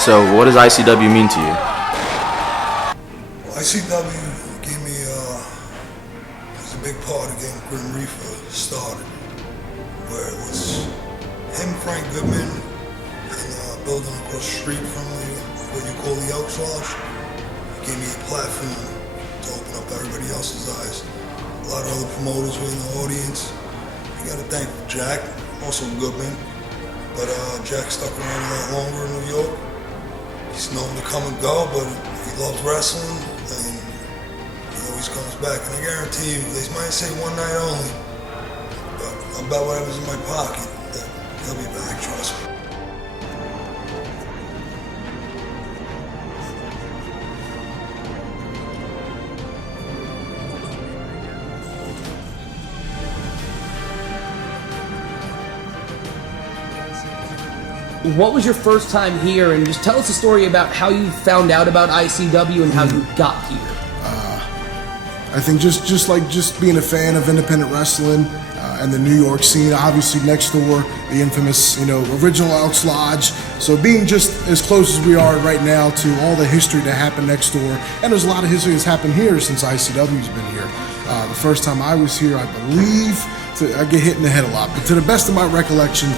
So what does ICW mean to you? ICW gave me was a big part of getting Grim Reefer started, where it was him, Frank Goodman, and building across the street from what you call the Elks Lodge. It gave me a platform to open up everybody else's eyes. A lot of other promoters were in the audience. You gotta thank Jack, also Goodman, but Jack stuck around a lot longer in New York. He's known to come and go, but he loves wrestling, and he always comes back. And I guarantee you, they might say one night only, but I'll bet whatever's in my pocket that he'll be back, trust me. What was your first time here, and just tell us a story about how you found out about ICW and how you got here. I think just being a fan of independent wrestling and the New York scene, obviously next door, the infamous, original Elks Lodge. So being just as close as we are right now to all the history that happened next door, and there's a lot of history that's happened here since ICW's been here. The first time I was here, I believe, I get hit in the head a lot, but to the best of my recollection,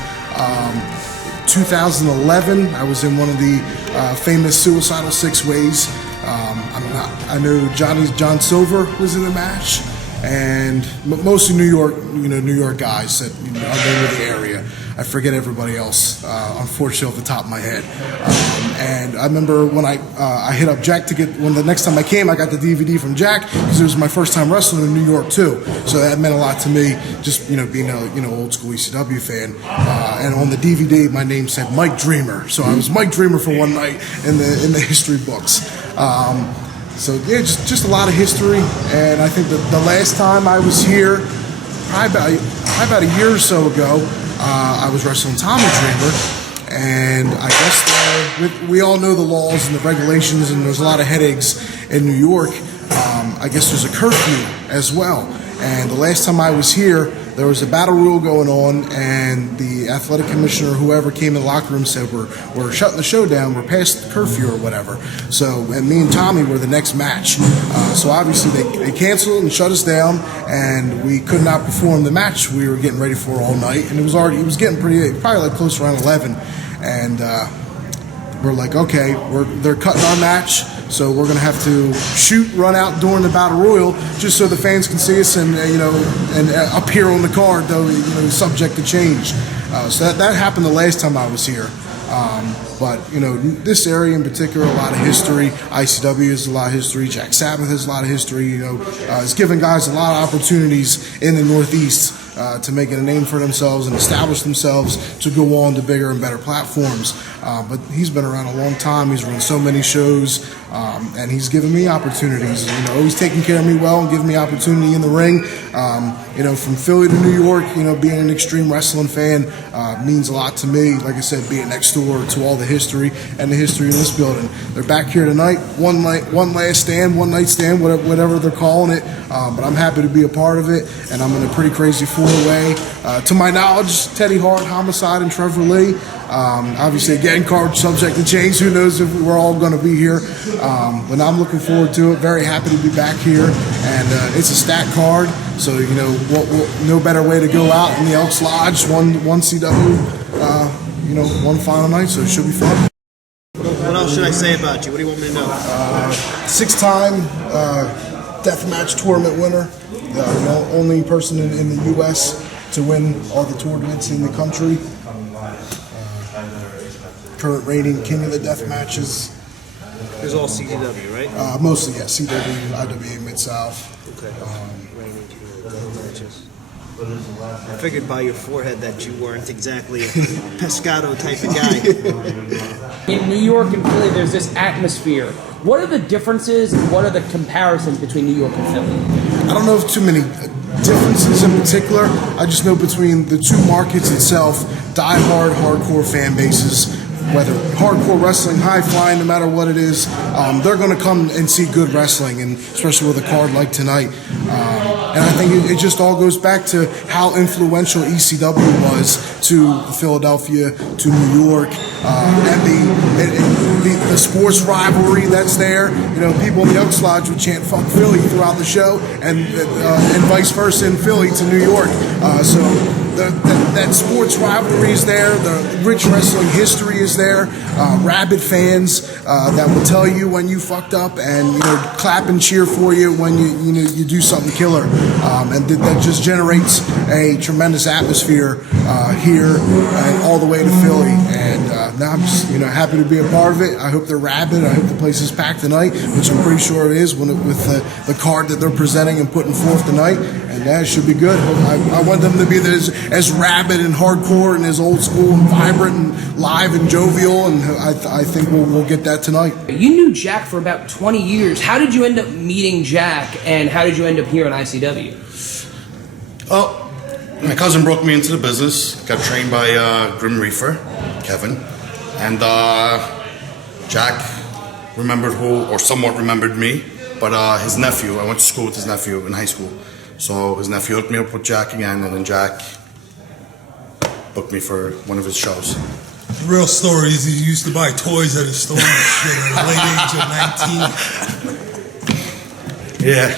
2011, I was in one of the famous Suicidal Six Ways. I know John Silver was in the match, and mostly New York guys that are known in the area. I forget everybody else, unfortunately, off the top of my head. And I remember when I hit up Jack when the next time I came, I got the DVD from Jack because it was my first time wrestling in New York too. So that meant a lot to me, just being a old school ECW fan. And on the DVD, my name said Mike Dreamer, so I was Mike Dreamer for one night in the history books. So yeah, just a lot of history. And I think that the last time I was here, probably about a year or so ago, I was wrestling Tommy Dreamer, and I guess we all know the laws and the regulations, and there's a lot of headaches in New York. I guess there's a curfew as well, and the last time I was here, there was a battle rule going on, and the athletic commissioner, whoever came in the locker room, said we're shutting the show down, we're past the curfew or whatever. So, and me and Tommy were the next match. So obviously they canceled and shut us down, and we could not perform the match we were getting ready for all night. And it was getting probably like close to around 11, and we're like, okay, they're cutting our match, so we're gonna have to run out during the battle royal just so the fans can see us and and appear on the card, though subject to change. So that happened the last time I was here. But this area in particular, a lot of history. ICW has a lot of history. Jac Sabboth has a lot of history. It's given guys a lot of opportunities in the Northeast to make a name for themselves and establish themselves to go on to bigger and better platforms. But he's been around a long time. He's run so many shows, and he's given me opportunities. Always taking care of me well and giving me opportunity in the ring. From Philly to New York, being an extreme wrestling fan means a lot to me. Like I said, being next door to all the history and the history of this building. They're back here tonight, one night stand, whatever they're calling it. But I'm happy to be a part of it, and I'm in a pretty crazy four-way. To my knowledge, Teddy Hart, Homicide, and Trevor Lee. Obviously, again, card subject to change. Who knows if we're all going to be here? But I'm looking forward to it. Very happy to be back here, and it's a stacked card. So no better way to go out in the Elks Lodge, one CW, one final night. So it should be fun. What else should I say about you? What do you want me to know? Six-time deathmatch tournament winner. The only person in the U.S. to win all the tournaments in the country. Current reigning king of the death matches. It was all CDW, right? Mostly, yeah. CW, IWA, Mid-South. Okay. Reigning king of the death matches. I figured by your forehead that you weren't exactly a pescado type of guy. In New York and Philly, there's this atmosphere. What are the differences and what are the comparisons between New York and Philly? I don't know if too many differences in particular. I just know between the two markets itself, die-hard, hardcore fan bases, whether hardcore wrestling, high flying, no matter what it is, they're going to come and see good wrestling, and especially with a card like tonight. And I think it just all goes back to how influential ECW was to Philadelphia, to New York, and the sports rivalry that's there. You know, people in the Elks Lodge would chant "Fuck Philly" throughout the show, and vice versa in Philly to New York. So that sports rivalry is there. The rich wrestling history is there. Rabid fans that will tell you when you fucked up, and clap and cheer for you when you do something killer. And that just generates a tremendous atmosphere here and all the way to Philly. And now I'm just happy to be a part of it. I hope they're rabid. I hope the place is packed tonight, which I'm pretty sure it is with the card that they're presenting and putting forth tonight. And that should be good. I want them to be as rabid and hardcore and as old school and vibrant and live and jovial. And I think we'll get that tonight. You knew Jack for about 20 years. How did you end up meeting Jack, and how did you end up here in ICW? Well, my cousin broke me into the business. Got trained by Grim Reefer, Kevin, and Jack remembered or somewhat remembered me, but his nephew, I went to school with his nephew in high school. So his nephew hooked me up with Jack again, and then Jack booked me for one of his shows. The real story is he used to buy toys at his store and shit at the late age of 19. Yeah,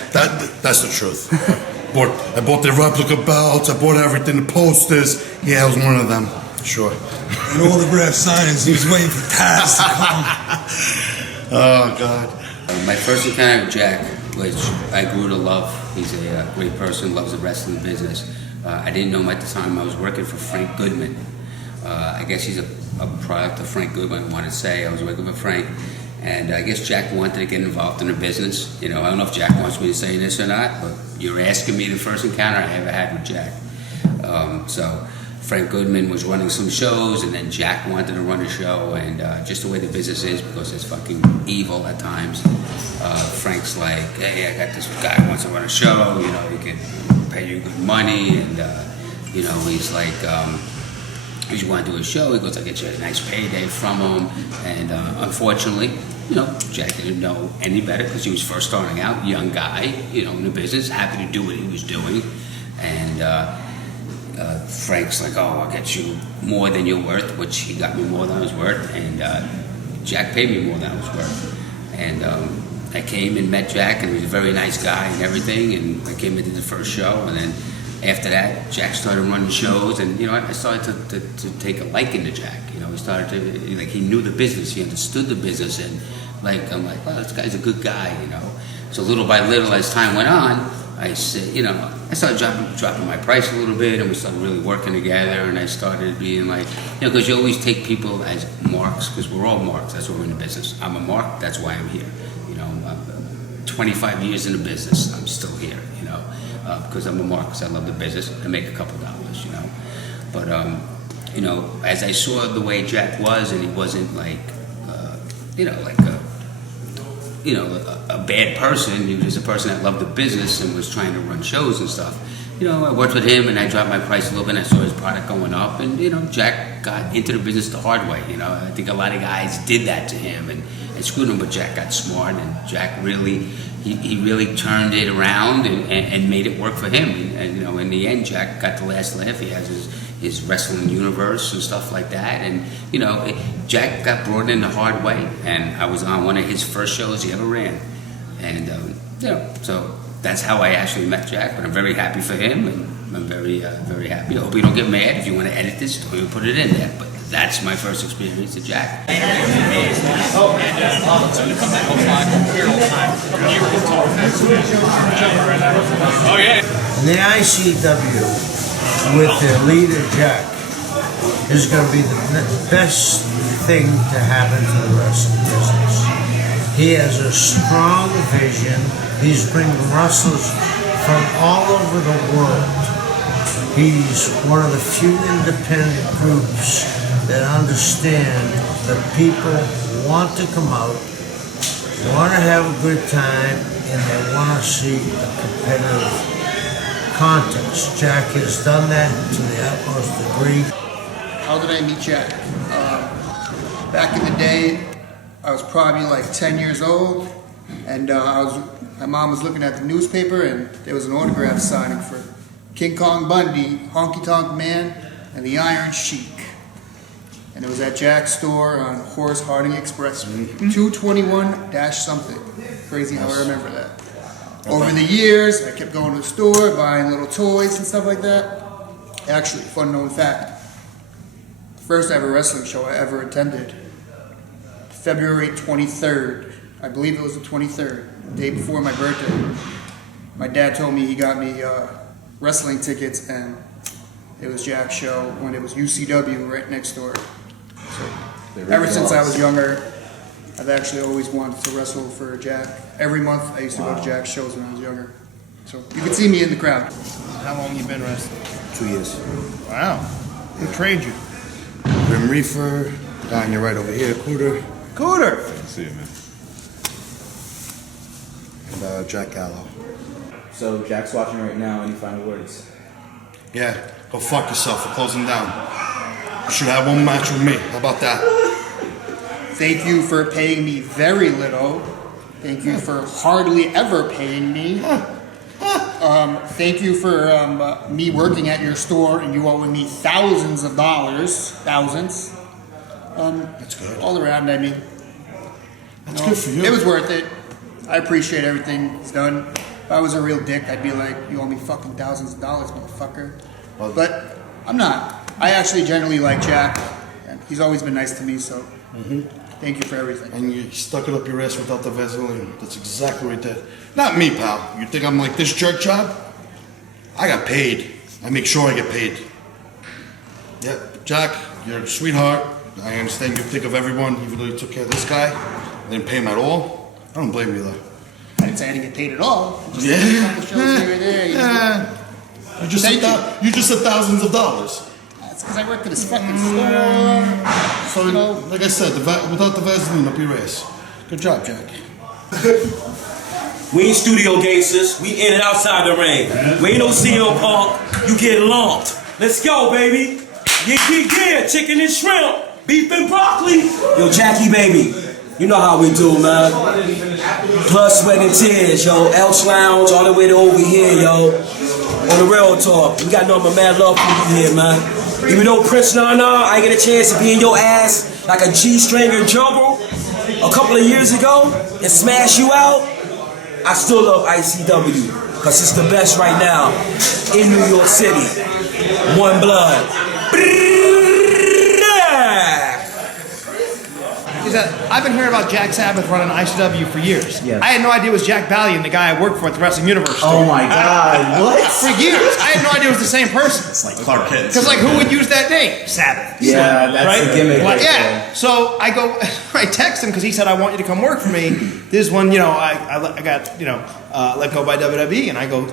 that's the truth. I bought the replica belts, I bought everything, the posters. Yeah, I was one of them, sure. And autograph signings, he was waiting for Taz to come. Oh, God. My first encounter with Jack, which I grew to love. He's a great person, loves the wrestling business. I didn't know him at the time. I was working for Frank Goodman. I guess he's a product of Frank Goodman, I want to say. I was working for Frank. And I guess Jack wanted to get involved in the business. I don't know if Jack wants me to say this or not, but you're asking me the first encounter I ever had with Jack. So Frank Goodman was running some shows, and then Jack wanted to run a show, and just the way the business is, because it's fucking evil at times, Frank's like, hey, I got this guy who wants to run a show, he can pay you good money, and he's like, you want to do a show? He goes, I'll get you a nice payday from him. And unfortunately, Jack didn't know any better because he was first starting out, young guy, in the business, happy to do what he was doing. And Frank's like, oh, I'll get you more than you're worth, which he got me more than I was worth. And Jack paid me more than I was worth. And I came and met Jack, and he was a very nice guy and everything. And I came into the first show, and then after that, Jack started running shows, and I started to take a liking to Jack. He started to he knew the business, he understood the business, and I'm like, well, this guy's a good guy, So little by little, as time went on, I said, I started dropping my price a little bit, and we started really working together, and I started being like, because you always take people as marks, because we're all marks. That's why we're in the business. I'm a mark. That's why I'm here. I'm 25 years in the business. I'm still here. Because I'm a mark, because I love the business. I make a couple dollars, But, as I saw the way Jack was, and he wasn't like, a bad person. He was just a person that loved the business and was trying to run shows and stuff. I worked with him, and I dropped my price a little bit, and I saw his product going up, and, Jack got into the business the hard way. I think a lot of guys did that to him and screwed him, but Jack got smart, and Jack really... He really turned it around and made it work for him. And in the end, Jack got the last laugh. He has his wrestling universe and stuff like that. And, Jack got brought in the hard way. And I was on one of his first shows he ever ran. And, so that's how I actually met Jack. But I'm very happy for him, and I'm very, very happy. I hope you don't get mad. If you want to edit this, don't even put it in there. But that's my first experience with Jack. The ICW, with their leader Jack, is going to be the best thing to happen to the wrestling business. He has a strong vision. He's bringing wrestlers from all over the world. He's one of the few independent groups that understand that people want to come out, want to have a good time, and they want to see a competitive contest. Jack has done that to the utmost degree. How did I meet Jack? Back in the day, I was probably like 10 years old, and my mom was looking at the newspaper, and there was an autograph signing for King Kong Bundy, Honky Tonk Man, and the Iron Sheik. And it was at Jac's store on Horace Harding Express, 221-something. Crazy how I remember that. Over the years, I kept going to the store, buying little toys and stuff like that. Actually, fun known fact, first ever wrestling show I ever attended, February 23rd. I believe it was the 23rd, the day before my birthday. My dad told me he got me wrestling tickets, and it was Jac's show when it was UCW right next door. So ever since I was younger, I've actually always wanted to wrestle for Jac. Every month I used to go to Jac's shows when I was younger. So you can see me in the crowd. How long you been wrestling? 2 years. Wow. Who trained you? Grim Reefer, down here right over here, Cooter. Cooter! See you, man. And Jack Gallo. So Jac's watching right now. Any final words? Yeah, go fuck yourself for closing down. You should have one match with me. How about that? Thank you for paying me very little. Thank you for hardly ever paying me. Thank you for me working at your store and you owing me thousands of dollars. Thousands. That's good. All around, I mean. That's good for you. It was worth it. I appreciate everything he's done. If I was a real dick, I'd be like, you owe me fucking thousands of dollars, motherfucker. But I'm not. I actually generally like Jac, and he's always been nice to me, so thank you for everything. And you stuck it up your ass without the Vaseline. That's exactly what you did. Not me, pal. You think I'm like this jerk job? I got paid. I make sure I get paid. Yep, Jac, you're a sweetheart. I understand you think of everyone, even though you took care of this guy. I didn't pay him at all. I don't blame you, though. I didn't say I didn't get paid at all. Just Yeah. a couple shows here or there. You know. You just said thousands of dollars. That's because I work at this fucking store. So, like I said, without the Vaseline up your ass. Good job, Jac. We ain't studio gangsters. We in and outside the ring. We ain't no CM Punk. You get lumped. Let's go, baby. Yeah. Chicken and shrimp. Beef and broccoli. Yo, Jackie, baby. You know how we do, man. Blood, sweat, and tears, yo. Elch Lounge all the way to over here, yo. On the real talk. We got nothing but mad love for you here, man. Even though Prince Nana, I get a chance to be in your ass like a G-string and jungle a couple of years ago and smash you out, I still love ICW because it's the best right now in New York City. One blood. I've been hearing about Jac Sabboth running ICW for years. Yes. I had no idea it was Jack Balian, the guy I worked for at the Wrestling Universe. Oh my God, what? For years. I had no idea it was the same person. It's like Clark Kent. Because, like, who would use that name? Sabbath. Yeah, that's right? the gimmick. Well, right yeah. there. So I go, I text him because he said, I want you to come work for me. This one, I got, let go by WWE. And I go,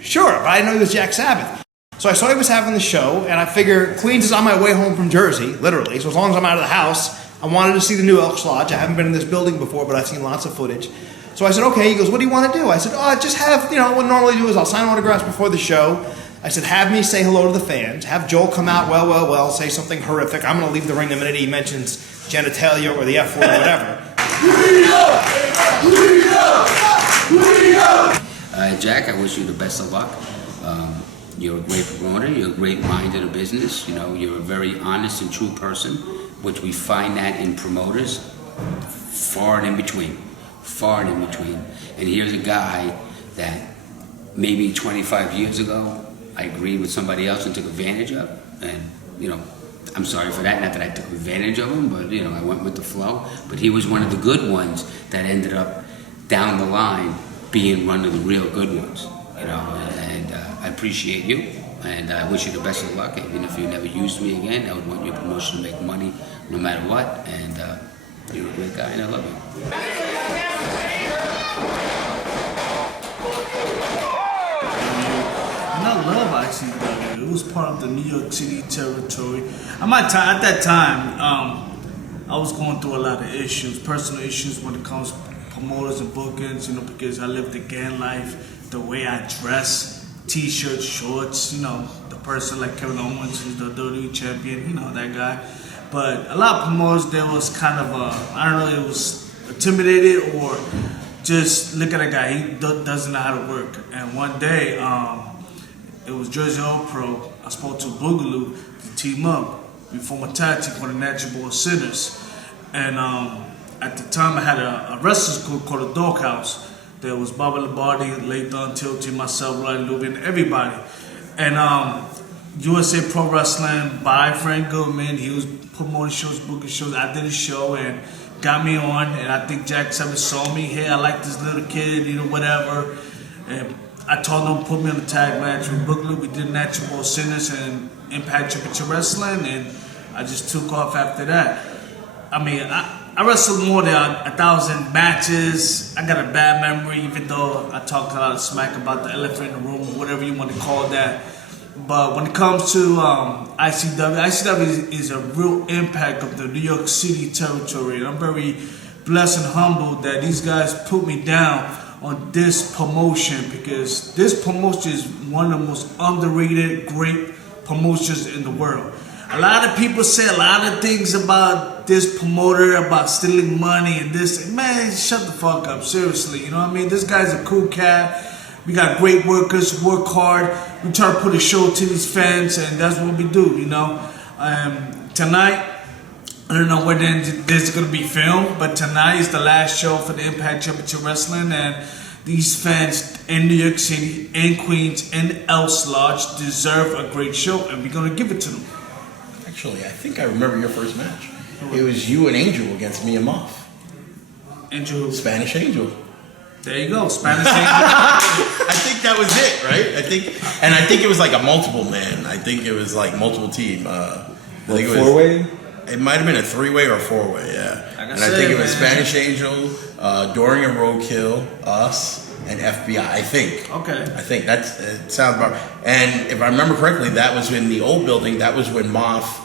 sure. But I didn't know he was Jac Sabboth. So I saw he was having the show, and I figure Queens is on my way home from Jersey, literally. So as long as I'm out of the house, I wanted to see the new Elks Lodge. I haven't been in this building before, but I've seen lots of footage. So I said, okay. He goes, what do you want to do? I said, just have, what I normally do is I'll sign autographs before the show. I said, have me say hello to the fans. Have Joel come out, well, say something horrific. I'm going to leave the ring the minute he mentions genitalia or the F word or whatever. Jac, I wish you the best of luck. You're a great promoter. You're a great mind in the business. You're a very honest and true person, which we find that in promoters, far and in between. And here's a guy that maybe 25 years ago I agreed with somebody else and took advantage of, and I'm sorry for that. Not that I took advantage of him, but I went with the flow. But he was one of the good ones that ended up down the line being one of the real good ones. And I appreciate you, and I wish you the best of luck. Even if you never used me again, I would want your promotion to make money no matter what. And you're a great guy, and I love you. And I love ICW. It was part of the New York City territory. At that time, I was going through a lot of issues, personal issues when it comes to promoters and bookings, because I lived the gang life, the way I dress, t-shirts, shorts, the person like Kevin Owens, who's the WWE champion, that guy. But a lot of promoters, there was kind of I don't know, it was intimidated or just look at a guy, he doesn't know how to work. And one day, it was Jersey All Pro. I spoke to Boogaloo to team up. We formed a tag team for the Natural Born Sinners. And at the time, I had a wrestling school called the Doghouse. There was Baba Lombardi, Lathan, Tilty, myself, Ryan Lubin, everybody. And USA Pro Wrestling by Frank Goodman. He was promoting shows, booking shows. I did a show and got me on. And I think Jac Sabboth saw me. Hey, I like this little kid, whatever. And I told them put me on the tag match with Boogaloo. We did Natural Born Sinners and Impact Championship Wrestling, and I just took off after that. I mean, I wrestled more than 1,000 matches. I got a bad memory, even though I talked a lot of smack about the elephant in the room, or whatever you want to call that. But when it comes to ICW is a real impact of the New York City territory, and I'm very blessed and humbled that these guys put me down on this promotion, because this promotion is one of the most underrated, great promotions in the world. A lot of people say a lot of things about this promoter, about stealing money and this. Man, shut the fuck up, seriously. You know what I mean? This guy's a cool cat. We got great workers, work hard. We try to put a show to these fans, and that's what we do, Tonight, I don't know when this is going to be filmed, but tonight is the last show for the Impact Championship Wrestling, and these fans in New York City, in Queens, in Elks Lodge deserve a great show, and we're going to give it to them. Actually, I think I remember your first match. It was you and Angel against me and Moff. Angel? Spanish Angel. There you go, Spanish Angel. I think that was it, right? I think it was like a multiple man. I think it was like multiple team. I think it was 4-way? It might have been a 3-way or 4-way, yeah. I think it was Spanish Angel, during a road kill, us, and FBI. I think. Okay. I think it sounds about right. And if I remember correctly, that was in the old building. That was when Moff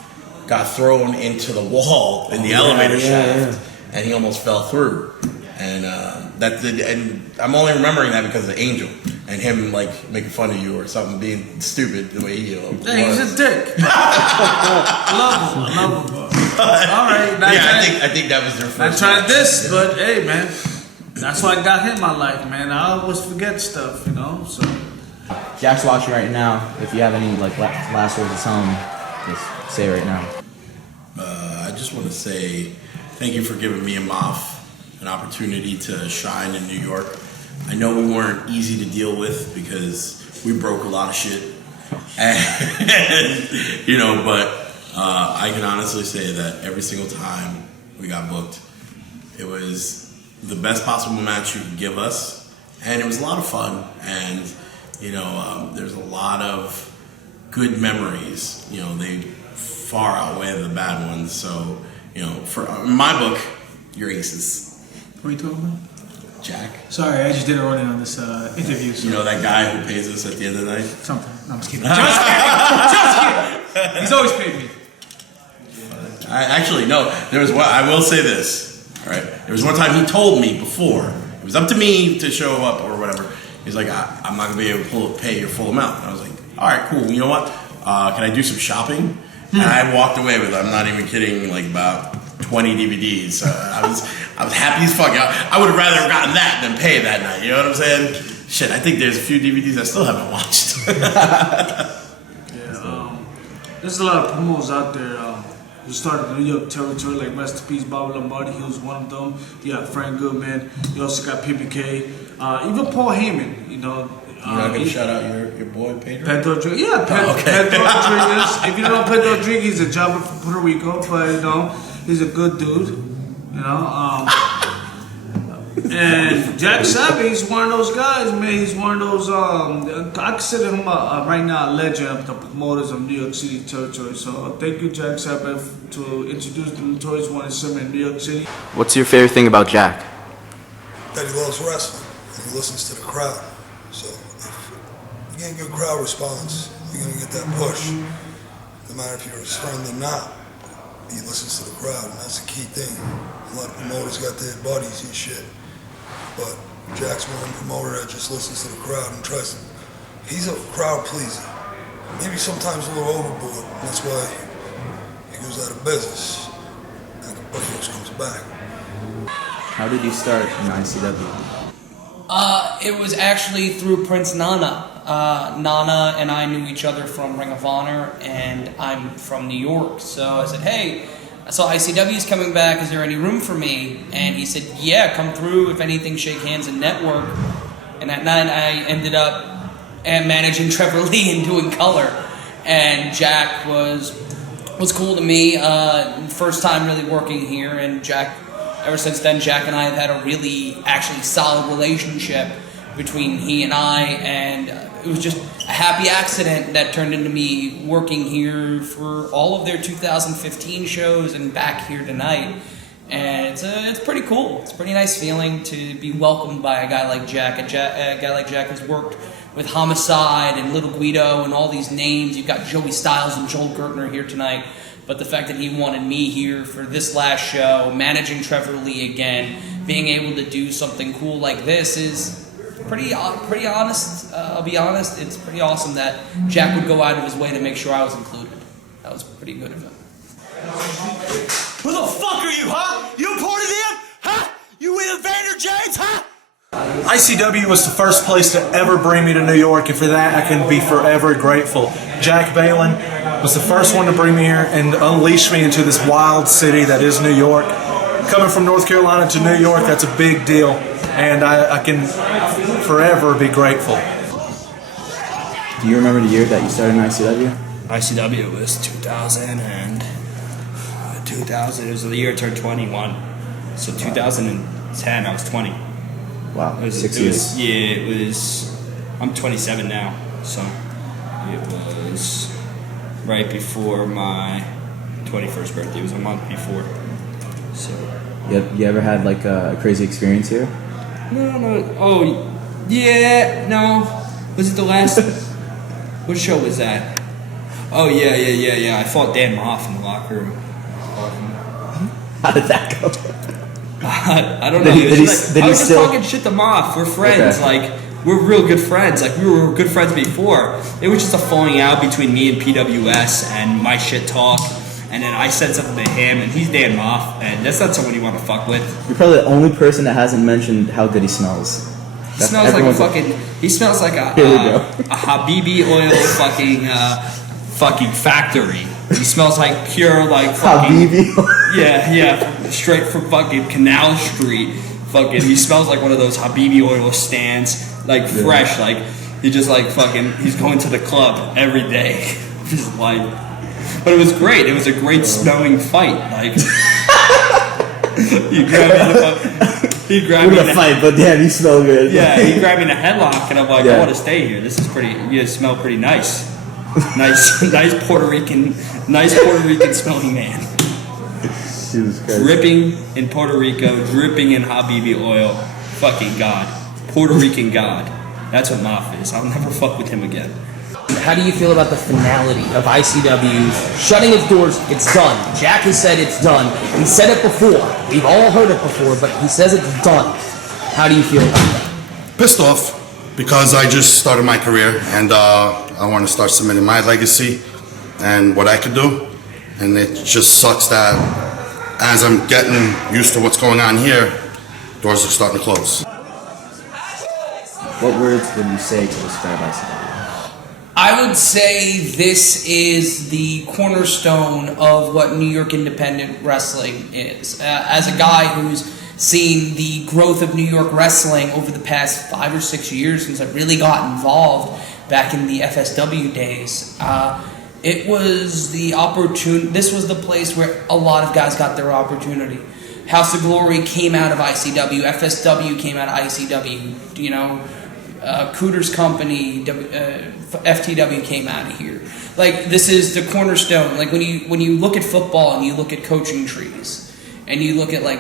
got thrown into the wall in the elevator shaft, and he almost fell through. And and I'm only remembering that because of Angel and him like making fun of you or something, being stupid the way he was. Yeah, he's a dick. I love him. All right. I think that was their first. I tried this, but hey, man, that's what I got hit in my life, man. I always forget stuff, So Jac's watching right now. If you have any last words to tell him, just say it right now. I just want to say thank you for giving me and Moff an opportunity to shine in New York. I know we weren't easy to deal with because we broke a lot of shit, and, but I can honestly say that every single time we got booked, it was the best possible match you could give us, and it was a lot of fun, and there's a lot of good memories. They far outweigh the bad ones. So in my book, you're aces. What are you talking about? Jack. Sorry, I just did a run-in on this interview. So. You know that guy who pays us at the end of the night? Something. No, I'm just kidding. Just kidding. He's always paid me. No. There was one. I will say this. All right. There was one time he told me before. It was up to me to show up or whatever. He's like, I'm not gonna be able to pay your full amount. And I was like, all right, cool. You know what? Can I do some shopping? And I walked away with, I'm not even kidding, like about 20 DVDs. I was happy as fuck. I would have rather have gotten that than pay that night. You know what I'm saying? Shit, I think there's a few DVDs I still haven't watched. There's a lot of promos out there who started the New York territory, like rest in peace, Baba Lombardi. He was one of them. You got Frank Goodman. You also got PPK. Even Paul Heyman. You're not going to shout out your boy, Pedro? Pedro Rodriguez. Yeah, Pedro Rodriguez. If you don't know Pedro Rodriguez, he's a jobber from Puerto Rico, but he's a good dude. And Jac Sabboth, he's one of those guys, man. He's one of those. I consider him right now a legend of the promoters of New York City territory. So thank you, Jac Sabboth, to introduce the Notorious 1-7 in New York City. What's your favorite thing about Jack? That he loves wrestling and he listens to the crowd. So if you get a good crowd response, you're gonna get that push. No matter if you're his friend or not, he listens to the crowd, and that's a key thing. A lot of promoters got their buddies and shit. But Jack's one promoter that just listens to the crowd and tries to. He's a crowd pleaser. Maybe sometimes a little overboard. That's why he goes goes out of business, and everybody else comes back. How did you start in ICW? It was actually through Prince Nana. Nana and I knew each other from Ring of Honor, and I'm from New York. So I said, hey, I saw ICW's coming back. Is there any room for me? And he said, yeah, come through. If anything, shake hands and network. And that night I ended up managing Trevor Lee and doing color. And Jack was cool to me. First time really working here, and Jack, ever since then, Jack and I have had a really actually solid relationship between he and I, and it was just a happy accident that turned into me working here for all of their 2015 shows and back here tonight. And it's pretty cool. It's a pretty nice feeling to be welcomed by a guy like Jack. A guy like Jack has worked with Homicide and Little Guido and all these names. You've got Joey Styles and Joel Gertner here tonight. But the fact that he wanted me here for this last show, managing Trevor Lee again, being able to do something cool like this is pretty honest. I'll be honest, it's pretty awesome that Jack would go out of his way to make sure I was included. That was pretty good of him. Who the fuck are you, huh? You part of them? Huh? You with Evander James, huh? ICW was the first place to ever bring me to New York, and for that I can be forever grateful. Jack Balian was the first one to bring me here and unleash me into this wild city that is New York. Coming from North Carolina to New York, that's a big deal, and I can forever be grateful. Do you remember the year that you started in ICW? ICW was 2000, it was the year I turned 21. So 2010, I was 20. Wow, 6 years. Yeah, it was. I'm 27 now, so it was right before my 21st birthday. It was a month before. So. You ever had like a crazy experience here? No. Oh, yeah. No. Was it the last? What show was that? Oh yeah. I fought Dan Moff in the locker room. How did that go? I don't know. I was just talking shit to Moff. We're friends. Okay. Like, we're real good friends. Like, we were good friends before. It was just a falling out between me and PWS and my shit talk. And then I said something to him, and he's Dan Moff, and that's not someone you want to fuck with. You're probably the only person that hasn't mentioned how good he smells. He smells like a fucking. He smells like a Habibi oil fucking factory. He smells like pure like fucking. Habibi. Yeah, straight from fucking Canal Street. Fucking. He smells like one of those Habibi oil stands, like fresh. Like he just like fucking. He's going to the club every day of his life. But it was great. It was a great smelling fight. Like he grabbed me in a fight, but damn, you smell good. Yeah, he grabbed me in a headlock, and I'm like, I want to stay here. This is pretty. You smell pretty nice. Nice Puerto Rican smelling man. Jesus Christ. Dripping in Puerto Rico, dripping in Habibi oil. Fucking God. Puerto Rican God. That's what Moff is. I'll never fuck with him again. How do you feel about the finality of ICW shutting its doors? It's done. Jack has said it's done. He said it before. We've all heard it before, but he says it's done. How do you feel about that? Pissed off because I just started my career and I want to start cementing my legacy and what I could do. And it just sucks that as I'm getting used to what's going on here, doors are starting to close. What words would you say to describe ICW? I would say this is the cornerstone of what New York independent wrestling is. As a guy who's seen the growth of New York wrestling over the past 5 or 6 years since I really got involved back in the FSW days, it was the opportunity. This was the place where a lot of guys got their opportunity. House of Glory came out of ICW. FSW came out of ICW. You know, Cooter's Company, FTW came out of here. Like, this is the cornerstone. Like, when you look at football and you look at coaching trees, and you look at like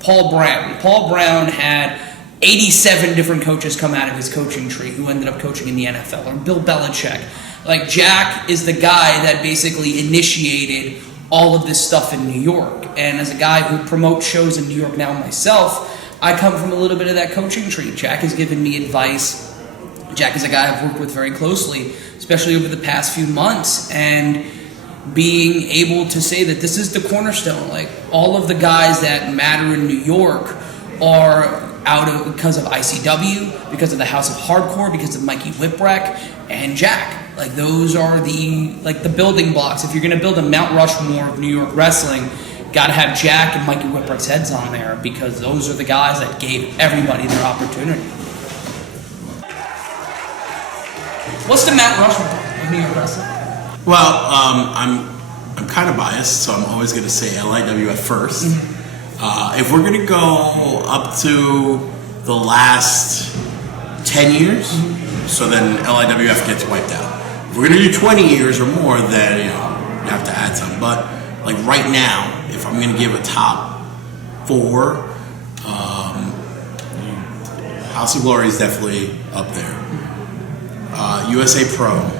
Paul Brown. Paul Brown had 87 different coaches come out of his coaching tree who ended up coaching in the NFL. Or Bill Belichick. Like, Jack is the guy that basically initiated all of this stuff in New York. And as a guy who promotes shows in New York now myself, I come from a little bit of that coaching tree. Jack has given me advice. Jack is a guy I've worked with very closely, especially over the past few months. And being able to say that this is the cornerstone. Like, all of the guys that matter in New York are because of ICW, because of the House of Hardcore, because of Mikey Whipwreck and Jack. Like, those are the building blocks. If you're gonna build a Mount Rushmore of New York wrestling, gotta have Jack and Mikey Whipwreck's heads on there, because those are the guys that gave everybody their opportunity. What's the Mount Rushmore of New York wrestling? Well, I'm kind of biased, so I'm always going to say LIW at first. If we're going to go up to the last 10 years, so then LIWF gets wiped out. If we're going to do 20 years or more, then you have to add some. But like right now, if I'm going to give a top 4, House of Glory is definitely up there. USA Pro,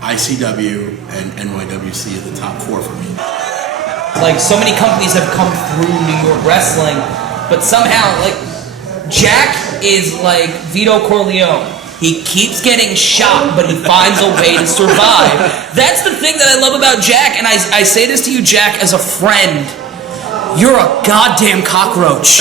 ICW, and NYWC are the top 4 for me. Like, so many companies have come through New York wrestling, but somehow, like, Jack is like Vito Corleone. He keeps getting shot, but he finds a way to survive. That's the thing that I love about Jack, and I say this to you, Jack, as a friend. You're a goddamn cockroach.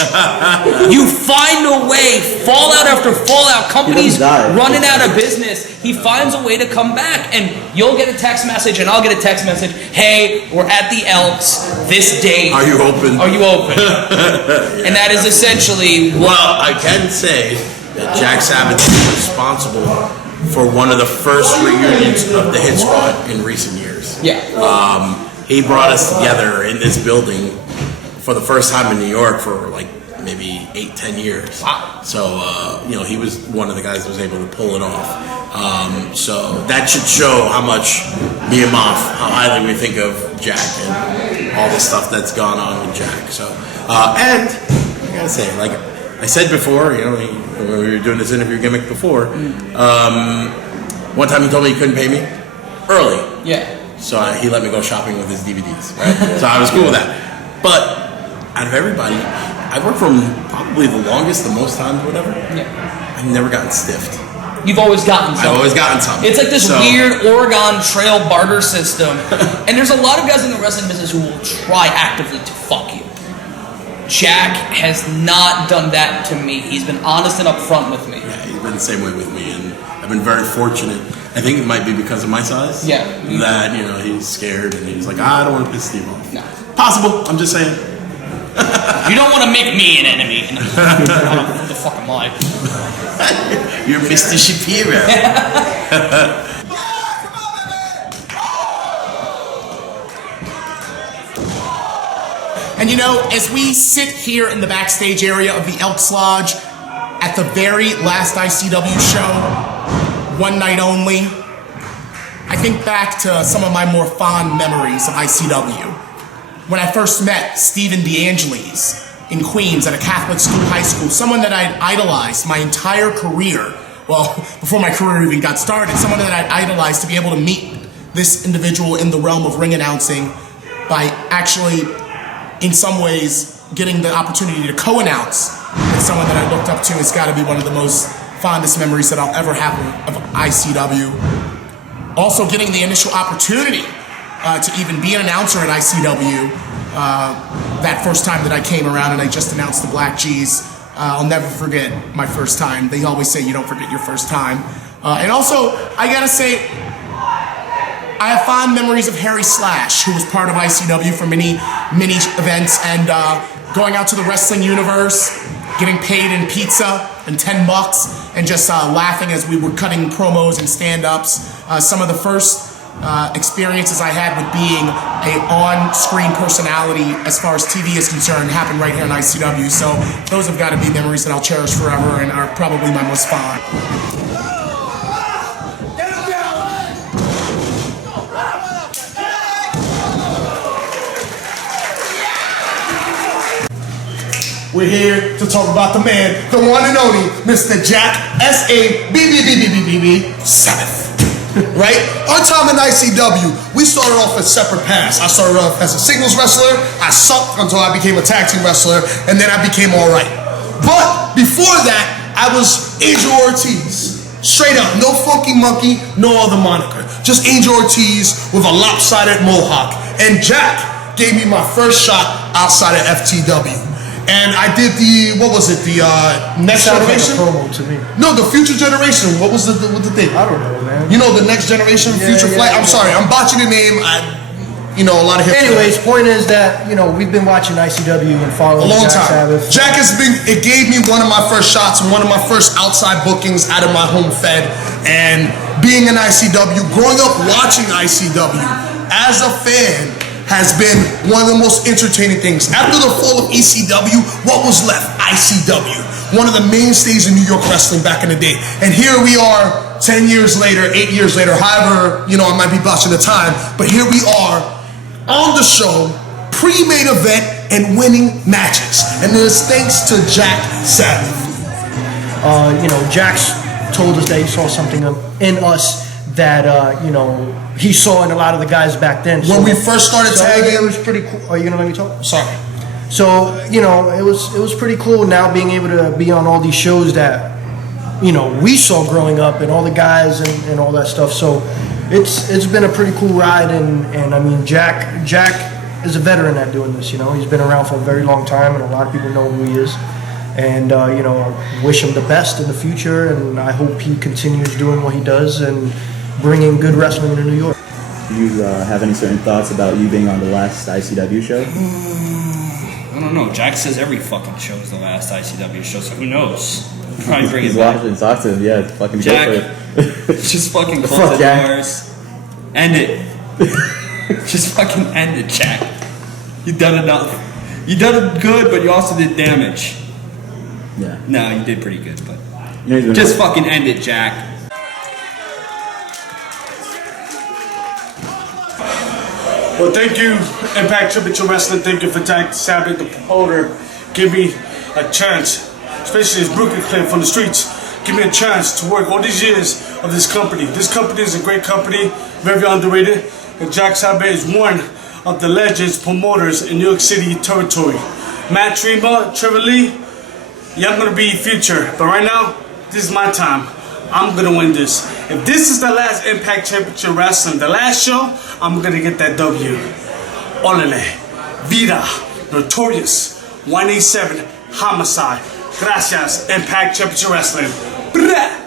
You find a way, fallout after fallout, companies running out of business. He finds a way to come back, and you'll get a text message, and I'll get a text message. Hey, we're at the Elks this date. Are you open? Are you open? And that is essentially what... Well, I can say that Jac Sabboth is responsible for one of the first reunions of the Hit Squad in recent years. Yeah. He brought us together in this building for the first time in New York for like maybe 8-10 years. Wow. So he was one of the guys that was able to pull it off. So that should show how much me and Moff, how highly we think of Jack and all the stuff that's gone on with Jack. So and I gotta say, like I said before, when we were doing this interview gimmick before, one time he told me he couldn't pay me early. Yeah. So he let me go shopping with his DVDs, right? So I was cool with that. But out of everybody, I've worked for him probably the longest, the most times, whatever. Yeah. I've never gotten stiffed. You've always gotten something. I've always gotten something. It's like this weird Oregon Trail barter system. And there's a lot of guys in the wrestling business who will try actively to fuck you. Jack has not done that to me. He's been honest and upfront with me. Yeah, he's been the same way with me, and I've been very fortunate. I think it might be because of my size. Yeah. That, he's scared and he's like, I don't want to piss Steve off. No. Possible, I'm just saying. You don't want to make me an enemy. What the fuck am I? You're Mr. Shapiro. And as we sit here in the backstage area of the Elks Lodge at the very last ICW show, one night only, I think back to some of my more fond memories of ICW. When I first met Stephen DeAngelis in Queens at a Catholic school, high school, someone that I'd idolized my entire career, well, before my career even got started, someone that I'd idolized to be able to meet this individual in the realm of ring announcing by actually, in some ways, getting the opportunity to co-announce with someone that I looked up to has got to be one of the most fondest memories that I'll ever have of ICW. Also getting the initial opportunity to even be an announcer at ICW that first time that I came around and I just announced the Black G's. I'll never forget my first time. They always say you don't forget your first time. And also, I gotta say, I have fond memories of Harry Slash, who was part of ICW for many events, and going out to the wrestling universe, getting paid in pizza and $10, and just laughing as we were cutting promos and stand-ups. Some of the first experiences I had with being a on-screen personality as far as TV is concerned happened right here in ICW. So those have got to be memories that I'll cherish forever and are probably my most fond. We're here to talk about the man, the one and only, Mr. Jac Sabboth. Right? Our time in ICW, we started off as separate paths. I started off as a singles wrestler, I sucked until I became a tag team wrestler, and then I became alright. But before that, I was Angel Ortiz. Straight up, no Funky Monkey, no other moniker. just Angel Ortiz with a lopsided mohawk. And Jack gave me my first shot outside of FTW. And I did the, what was it, the Next Generation? Like a promo to me. No, the Future Generation. What was the thing? I don't know, man. You know, the Next Generation, Future Flight? I'm sorry, I'm botching the name. A lot of hip. Anyways, point is that, we've been watching ICW and following a long Jac time. Sabboth. Jack it gave me one of my first shots and one of my first outside bookings out of my home fed. And being in ICW, growing up watching ICW as a fan has been one of the most entertaining things. After the fall of ECW, what was left? ICW. One of the mainstays in New York wrestling back in the day. And here we are 10 years later, 8 years later, however, I might be botching the time, but here we are on the show, pre-main event, and winning matches. And it is thanks to Jac Sabboth. Jack's told us that he saw something in us that, he saw in a lot of the guys back then. When we first started tagging. It was pretty cool. Are you going to let me talk? Sorry. So, it was pretty cool now being able to be on all these shows that, we saw growing up and all the guys and all that stuff. So it's been a pretty cool ride. And I mean, Jack is a veteran at doing this, He's been around for a very long time and a lot of people know who he is. And, I wish him the best in the future. And I hope he continues doing what he does and bringing good wrestling to New York. Do you have any certain thoughts about you being on the last ICW show? I don't know. Jack says every fucking show is the last ICW show, so who knows? Probably bring it He's back. watching, talk to him. Yeah, fucking Jack, go for it. just fucking close Fuck the Jack. doors. End it. Just fucking end it, Jack. You done enough. You done it good, but you also did damage. Yeah. No, you did pretty good, but he's just fucking end it, Jack. Well, thank you, Impact Championship Wrestling. Thank you for Jac Sabboth, the promoter. Give me a chance, especially this Brooklyn kid from the streets. Give me a chance to work all these years of this company. This company is a great company, very underrated. And Jac Sabboth is one of the legends, promoters in New York City territory. Matt Tremont, Trevor Lee, y'all gonna be future. But right now, this is my time. I'm gonna win this. If this is the last Impact Championship Wrestling, the last show, I'm gonna get that W. Olele, Vida, Notorious, 187, Homicide. Gracias, Impact Championship Wrestling. Blah!